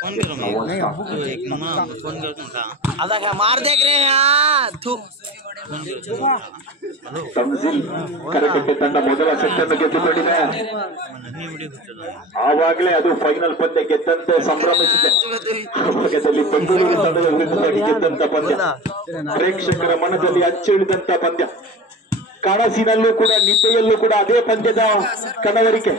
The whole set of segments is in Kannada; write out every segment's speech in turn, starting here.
फोन करो मैं एक फोन करता हूँ आधा क्या मार देख रहे हैं ತಮ್ಜಿಲ್ ಕರಕಟ್ಟೆ ತಂಡ ಮೊದಲ ಸೆಟ್ ಅನ್ನು ಗೆದ್ದುಕೊಂಡಿದೆ. ಆವಾಗಲೇ ಅದು ಫೈನಲ್ ಪಂದ್ಯ ಗೆದ್ದಂತೆ ಸಂಭ್ರಮಿಸಿದೆ. ಭಾಗದಲ್ಲಿ ಬೆಂಗಳೂರು ತಂಡದ ವಿರುದ್ಧವಾಗಿ ಗೆದ್ದಂತ ಪಂದ್ಯ, ಪ್ರೇಕ್ಷಕರ ಮನದಲ್ಲಿ ಅಚ್ಚಳಿದಂತ ಪಂದ್ಯ, ಕನಸಿನಲ್ಲೂ ಕೂಡ ನಿದ್ದೆಯಲ್ಲೂ ಕೂಡ ಅದೇ ಪಂದ್ಯದ ಕನವರಿಕೆ,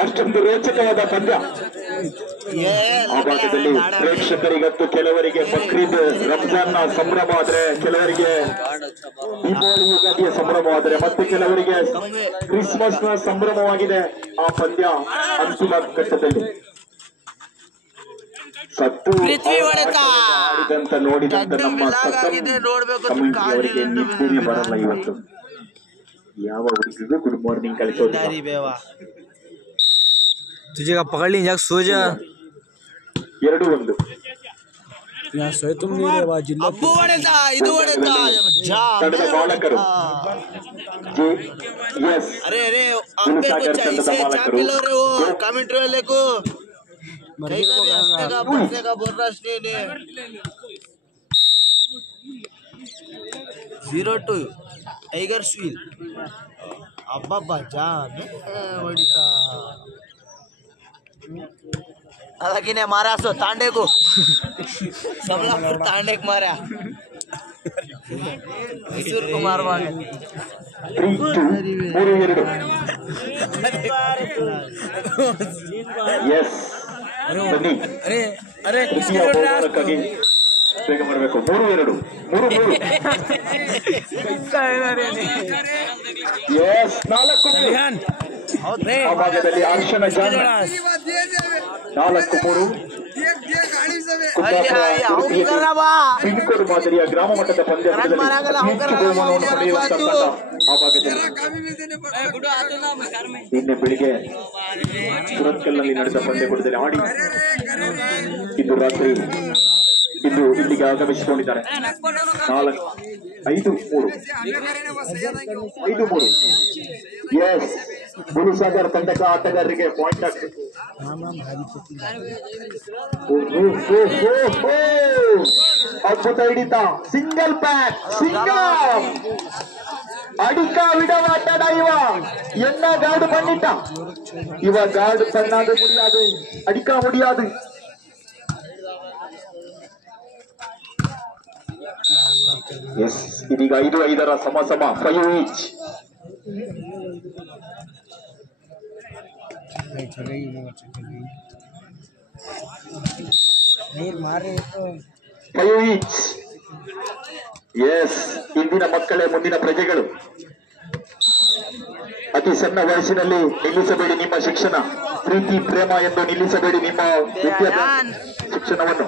ಅಷ್ಟೊಂದು ರೋಚಕವಾದ ಪಂದ್ಯ. ಆ ಭಾಗದಲ್ಲಿ ಪ್ರೇಕ್ಷಕರಿಗತ್ತು ಕೆಲವರಿಗೆ ಬಕ್ರೀದ್ ರಂಜಾನ್ ನ ಸಂಭ್ರಮ ಆದ್ರೆ, ಕೆಲವರಿಗೆ ದೀಪಾವಳಿ ಯುಗಾದಿಯ ಸಂಭ್ರಮವಾದರೆ, ಮತ್ತೆ ಕೆಲವರಿಗೆ ಕ್ರಿಸ್ಮಸ್ ನ ಸಂಭ್ರಮವಾಗಿದೆ. ಆ ಪಂದ್ಯ ಅಂತಿಮ ಘಟ್ಟದಲ್ಲಿ ಸತ್ತು ಆಡಿದಂತ ನೋಡಿದಂತ ನಮ್ಮ ಕಮಿಟಿಯವರಿಗೆ ನಿದ್ದೆನೇ ಬರಲ್ಲ. ಇವತ್ತು ಯಾವ ಹುಡುಗಿಗೂ ಗುಡ್ ಮಾರ್ನಿಂಗ್ ಕಳಿಸೋದು. तुझे का पकड़ ली जाके सो जा 2-1 यहाँ सोए तुम नहीं रे वाह जिल्ला अब्बू बड़ेता इधर बड़ेता जा तड़का बालकरू जी यस अरे अरे अंबे को चाहिए चाय पिलो रे वो कमेंट्री वाले को मरे को बसने का बोल रहा स्टेट है 0-2 टाइगर स्वील अब्बा बजा मैं वड़ीता अलाकिने मारा सो तांडे को समलापुर तांडे को मारा मैसूर को मारवा यस अरे अरे ಬೇಗ ಮಾಡಬೇಕು. 3-2 ಎಸ್ 4 ಆ ಭಾಗದಲ್ಲಿ ಅರ್ಶನ ಜಾನ್ 4-3 ಪಿನ್ಕೋಡ್ ಮಾದರಿಯ ಗ್ರಾಮ ಮಟ್ಟದ ಪಂದ್ಯದಲ್ಲಿ ಬಹುಮಾನವನ್ನು ಪಡೆಯುವಂತ ತಂಡ ಆ ಭಾಗದಲ್ಲಿ ನಿನ್ನೆ ಬೆಳಿಗ್ಗೆ ಸುರತ್ಕಲ್ನಲ್ಲಿ ನಡೆದ ಪಂದ್ಯಕೂಟದಲ್ಲಿ ಆಡಿ ಇಂದು ರಾತ್ರಿ ಇಲ್ಲಿಗೆ ಆಗಮಿಸಿಕೊಂಡಿದ್ದಾರೆ. 5-3 ಎಸ್ ಗುರುಸಾಗರ್ ತಂಡದ ಆಟಗಾರರಿಗೆ ಪಾಯಿಂಟ್ ಆಗ್ತದೆ. ಅದ್ಭುತ ಹಿಡಿತ, ಸಿಂಗಲ್ ಪ್ಯಾಕ್, ಸಿಂಗಲ್ ಅಡಿಕ ವಿಡವಾಟಡ ಇವ என்ன கார்டு பண்ணிட்டா இவ கார்டு பண்ணாது முடியாது, அடிக்க முடியாது. ಎಸ್ ಇದೀಗ 5-5 ಸಮ 5 ಈಚ್. ಎಸ್ ಇಂದಿನ ಮಕ್ಕಳೇ ಮುಂದಿನ ಪ್ರಜೆಗಳು. ಅತಿ ಸಣ್ಣ ವಯಸ್ಸಿನಲ್ಲಿ ನಿಲ್ಲಿಸಬೇಡಿ ನಿಮ್ಮ ಶಿಕ್ಷಣ, ಪ್ರೀತಿ ಪ್ರೇಮ ಎಂದು ನಿಲ್ಲಿಸಬೇಡಿ ನಿಮ್ಮ ವಿದ್ಯಾಭ್ಯಾಸ ಶಿಕ್ಷಣವನ್ನು.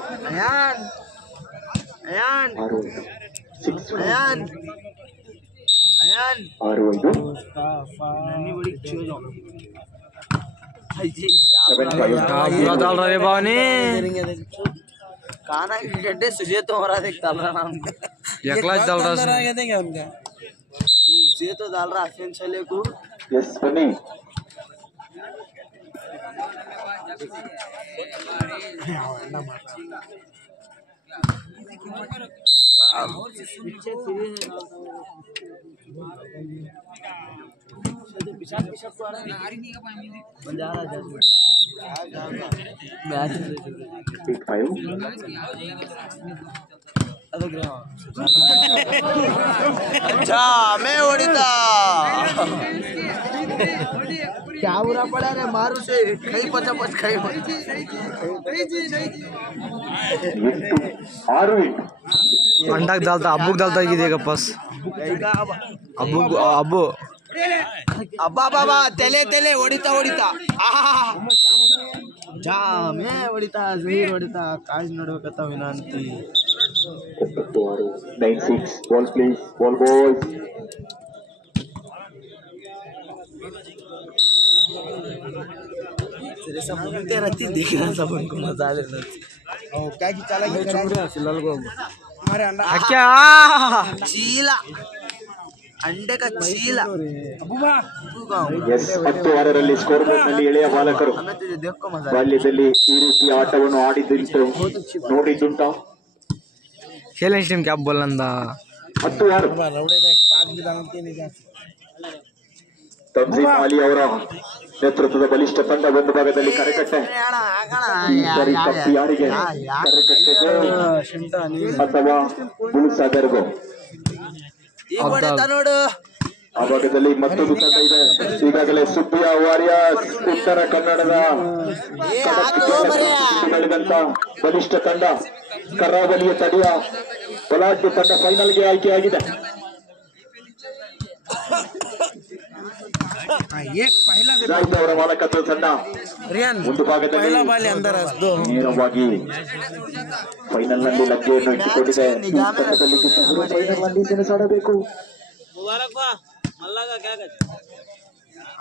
6-5 काना गड्ढे सुझे तो हमारा देख डाल रहा नाम क्लास डाल रहा देंगे उनका सुझे तो डाल रहा अफेन चले को यस बनी अच्छा मैं ओडिता क्या बुरा पड़ा रे मारू से कई 50 कई अंडा डालता अब्बू डालता ये देगा बस अब्बू अब्बू अब्बा बाबा तेले तेले ओडिता ओडिता जा मैं ओडिता जहीर ओडिता काज नडಬೇಕಂತ ವಿನಂತಿ 9-6 ball please ball boys तेरे सब घूमते रहती देखना सब उनको मजा आ रहा है क्या की चला ये छोड़ फिलहाल को हमारे अंडा क्या चीला अंडे का चीला अबूबा ಎಸ್ 10 ಸ್ಕೋರ್ ಬೋರ್ಡ್ ನಲ್ಲಿ ಎಳೆಯ ಬಾಲಕರು ಬಾಲ್ಯದಲ್ಲಿ ಈ ರೀತಿಯ ಆಟವನ್ನು ಆಡಿದ್ದುಂಟು, ನೋಡಿದ್ದುಂಟ. खेलें टीम क्या बोलंदा 10-6 ತನ್ಜೀಮ್ ಅಲಿ ಅವರ ನೇತೃತ್ವದ ಬಲಿಷ್ಠ ತಂಡ ಒಂದು ಭಾಗದಲ್ಲಿ ಕರೆಕಟ್ಟೆ. ಈ ಸರಿ ಕಪ್ಪು ಯಾರಿಗೆ? ಕರೆಕಟ್ಟೆಗೋ ಅಥವಾ ಬುಲ್ಸಾಗರ್ಗೋ? ಆ ಭಾಗದಲ್ಲಿ ಮತ್ತೊಂದು ತಂಡ ಇದೆ. ಈಗಾಗಲೇ ಸುಬ್ಬಿಯ ವಾರಿಯರ್ಸ್ ಉತ್ತರ ಕನ್ನಡದ ಬೆಳೆದಂತ ಬಲಿಷ್ಠ ತಂಡ, ಕರಾವಳಿಯ ತಡಿಯ ಬಲಾಢ್ಯ ತಂಡ ಫೈನಲ್ಗೆ ಆಯ್ಕೆಯಾಗಿದೆ. ಅವರ ಮಾಲಕತ್ವ ತಂಡ ಒಂದು ಭಾಗದಲ್ಲಿ ನೇರವಾಗಿ ಫೈನಲ್ ನಲ್ಲಿ ಲಗ್ಗೆಯನ್ನು ಇಟ್ಟುಕೊಂಡಿದೆ. ಈ ತಂಡದಲ್ಲಿ ಫೈನಲ್ ನಲ್ಲಿ ಸೆಣಸಾಡಬೇಕು.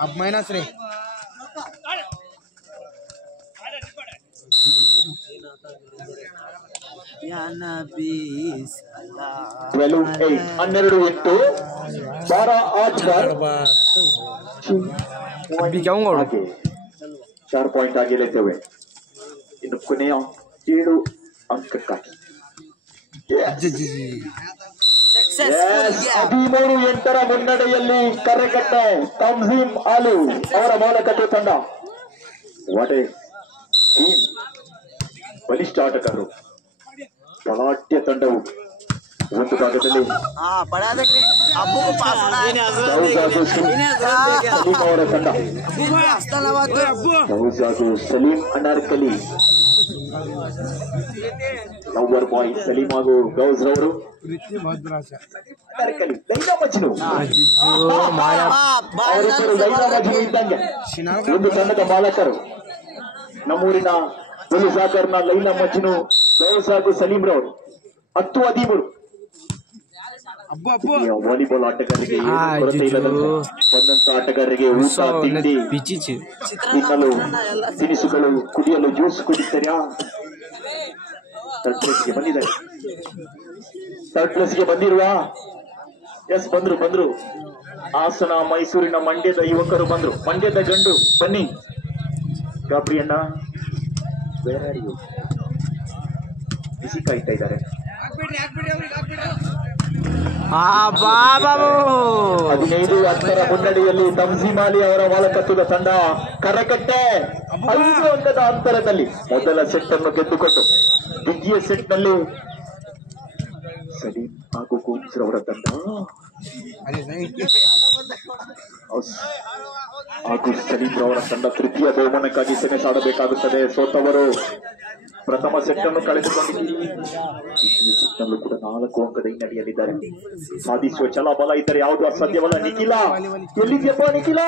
अब माइनस रे 12-8 अभी क्या होगा? 4 ಪಾಯಿಂಟ್ ಆಗಿ ಲೆಕ್ಕವೆ. ಇನ್ನು ಕೊನೆಯ 7 ಅಂಕಕ್ಕಾಗಿ 13-8 ಮುನ್ನಡೆಯಲ್ಲಿ ಕರೆಕಟ್ಟೆ ತನ್ಜೀಮ್ ಅಲಿ ಅವರ ಮಾಲಕತ್ವ ತಂಡ. ವಾಟೆ ಟೀಮ್, ಬಲಿಷ್ಠ ಆಟಗಾರರು, ಬಲಾಢ್ಯ ತಂಡವು ಒಂದು ಭಾಗದಲ್ಲಿ ಸಲೀಂ ಅವರ ತಂಡ. ಸಲೀಂ ಅನಾರ್ಕಲಿ, ಲವರ್ ಬಾಯ್ ಸಲೀಂ ಹಾಗೂ ಗೌಸ್ ರವರು ಅನಾರ್ಕಲಿ, ಲೈಲಾ ಮಜ್ನು ಅವರಿಬ್ಬರು ಲೈಲಾ ಮಜ್ನು ಇದ್ದಂಗೆ ಒಂದು ತಂಡದ ಮಾಲಕರು. ನಮ್ಮೂರಿನ ಬುಲ್ಸಾಗರ್ನ ಲೈಲಾ ಮಜ್ನು, ಗೌಸ್ ಹಾಗೂ ಸಲೀಂ ರವರು 10-13 ವಾಲಿಬಾಲ್ ಆಟಗಾರರಿಗೆ ಕೊರತೆ ಇಲ್ಲದಂತೆ ಬಂದಂತ ಆಟಗಾರರಿಗೆ ಊಟ, ತಿಂಡಿ, ತಿನ್ನಲು ತಿನಿಸುಗಳು, ಕುಡಿಯಲು ಜ್ಯೂಸ್ ಕುಡಿತಾರ್ಯಾ? ಥರ್ಡ್ ಪ್ಲೇಸ್ಗೆ ಬಂದಿರುವ ಎಸ್ ಬಂದ್ರು ಹಾಸನ, ಮೈಸೂರಿನ, ಮಂಡ್ಯದ ಯುವಕರು ಬಂದ್ರು. ಮಂಡ್ಯದ ಗಂಡು ಬನ್ನಿ. ಗಾಬ್ರಿ ಅಣ್ಣ ಬಿಸಿ ಕಾಯ್ತಾ ಇದ್ದಾರೆ. 15-10 ಮುನ್ನಡೆಯಲ್ಲಿ ತನ್ಜೀಮ್ ಅಲಿ ಅವರ ಮಾಲಕತ್ವದ ತಂಡ ಕರೆಕಟ್ಟೆ 5 ಅಂಕದ ಅಂತರದಲ್ಲಿ ಮೊದಲ ಸೆಟ್ ಅನ್ನು ಗೆದ್ದುಕೊಂಡು ದ್ವಿತೀಯ ಸೆಟ್ ನಲ್ಲಿ ಸಲೀಂ ಹಾಗೂ ಗೂಮ್ಸ್ ರವರ ತಂಡ ಹಾಗೂ ಸಲೀಂ ರವರ ತಂಡ ತೃತೀಯ ಬಹುಮಾನಕ್ಕಾಗಿ ಸೆಣಸಾಡಬೇಕಾಗುತ್ತದೆ. ಸೋತವರು ಪ್ರಥಮ ಸೆಟ್ ಅನ್ನು ಕಳೆದುಕೊಂಡಿದ್ದಾರೆ. ಸೆಟ್ನಲ್ಲೂ ಕೂಡ 4 ಅಂಕದ ಹಿನ್ನಡೆಯಲ್ಲಿದ್ದಾರೆ. ಸಾಧಿಸುವ ಛಲ ಬಲ ಇದ್ದರೆ ಯಾವುದು ಅಸಾಧ್ಯವಲ್ಲ. ನಿಖಿಲ ಎಲ್ಲಿದ್ಯಪ್ಪ? ನಿಖಿಲ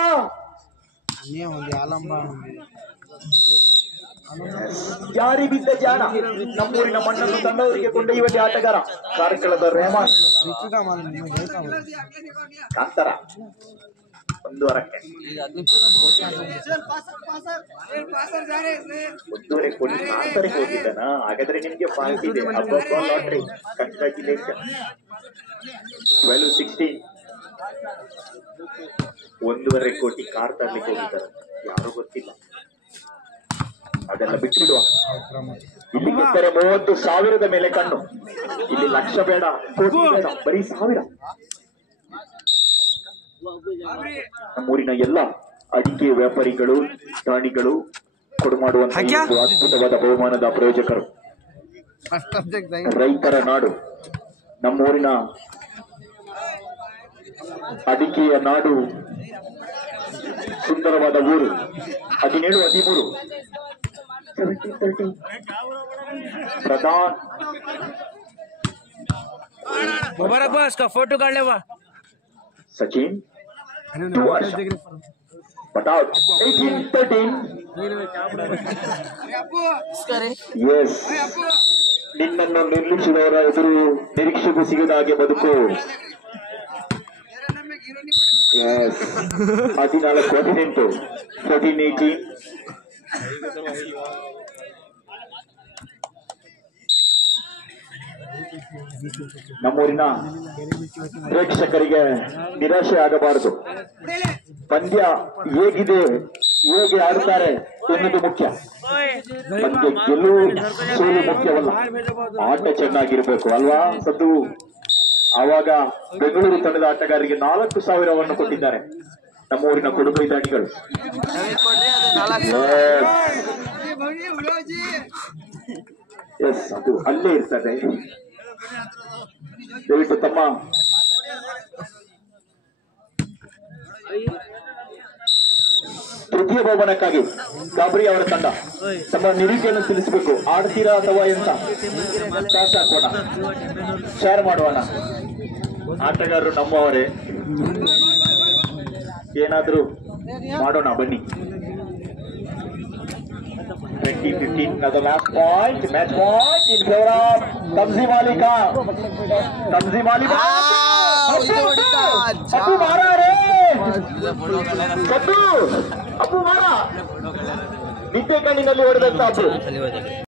ಜಾರಿ ಬಿದ್ದ ಜಾಣ, ನಮ್ಮೂರಿನ ಮಣ್ಣನ್ನು ತನ್ನವರಿಗೆ ಕೊಂಡೊಯ್ಯುವ ಆಟಗಾರ, ಕಾರ್ಕಳದ ರೆಹಮಾನ್ ಕಾಂತರ. 1 ವಾರಕ್ಕೆ 1.5 ಕೋಟಿ ಕಾಂತರಿಗೆ ಹೋಗಿದ್ದಾನ. ಹಾಗಾದ್ರೆ ನಿಮ್ಗೆ ಪಾಯಿಂಟ್ ಇದೆ. ಹಬ್ಬ ಲಾಟ್ರಿ, ಕಂಗ್ರಾಚ್ಯುಲೇಷನ್. 12-16 1.5 ಕೋಟಿ ಕಾರ್ ತರ್ಲಿಕ್ಕೆ ಹೋಗಿದ್ದಾರೆ. ಯಾರು ಗೊತ್ತಿಲ್ಲ, ಅದೆಲ್ಲ ಬಿಟ್ಟಿಡುವ. ಇಲ್ಲಿ ಗೆದ್ದರೆ 30,000 ಮೇಲೆ ಕಣ್ಣು. ಇಲ್ಲಿ ಲಕ್ಷ ಬೇಡ, ಕೋಟಿ ಬೇಡ, ಬರೀ 1000. ನಮ್ಮೂರಿನ ಎಲ್ಲ ಅಡಿಕೆ ವ್ಯಾಪಾರಿಗಳು, ದಾನಿಗಳು ಕೊಡುಮಾಡುವಂತಹ ಅದ್ಭುತವಾದ ಬಹುಮಾನದ ಪ್ರಾಯೋಜಕರು. ರೈತರ ನಾಡು, ನಮ್ಮೂರಿನ ಅಡಿಕೆಯ ನಾಡು, ಸುಂದರವಾದ ಊರು. 17-13 प्रधान मुबारक बस का फोटो काढ ले. सचिन 2 वर्ष पटाव 18-13 yes ನಿನ್ನನ್ನು ನಿರ್ಲಕ್ಷಿಸಿದವರ ಎದುರು ನಿರೀಕ್ಷೆಗೂ ಸಿಗದ ಹಾಗೆ ಬದುಕು. yes 14-18 14-18 14 ನಮ್ಮೂರಿನ ಪ್ರೇಕ್ಷಕರಿಗೆ ನಿರಾಶೆ ಆಗಬಾರದು. ಪಂದ್ಯ ಹೇಗಿದೆ, ಹೇಗೆ ಆಡುತ್ತಾರೆ ಎನ್ನುವುದು ಮುಖ್ಯ. ಪಂದ್ಯ ಗೆಲುವು ಸೋಲು ಮುಖ್ಯವಲ್ಲ, ಆಟ ಚೆನ್ನಾಗಿರ್ಬೇಕು ಅಲ್ವಾ ಸದ್ದು? ಆವಾಗ ಬೆಂಗಳೂರು ತಂಡದ ಆಟಗಾರರಿಗೆ 4,000 ಕೊಟ್ಟಿದ್ದಾರೆ ನಮ್ಮೂರಿನ ಕೊಡುಗೈ ದಾಟಿಗಳು. ಎಸ್, ಅದು ಅಲ್ಲೇ ಇರ್ತದೆ. ದಯವಿಟ್ಟು ತಮ್ಮ ತೃತೀಯ ಬಹುಮಾನಕ್ಕಾಗಿ ಗಾಬರಿ ಅವರ ತಂಡ ತಮ್ಮ ನಿರೀಕ್ಷೆಯನ್ನು ತಿಳಿಸಬೇಕು. ಆಡ್ತೀರಾ ಅಥವಾ ಎಂತ ಟಾಸ್ ಹಾಕೋಣ, ಶೇರ್ ಮಾಡೋಣ. ಆಟಗಾರರು ನಮ್ಮವರೇ, ಏನಾದ್ರೂ ಮಾಡೋಣ ಬನ್ನಿ. 20-15 another match point in favor of Tamzi Malika. Abu Mara re Saddu, Abu Mara ನಿದ್ದೆ ಕಣ್ಣಿನಲ್ಲಿ ಹೊಡೆದಂತ ಅಬ್ಬು.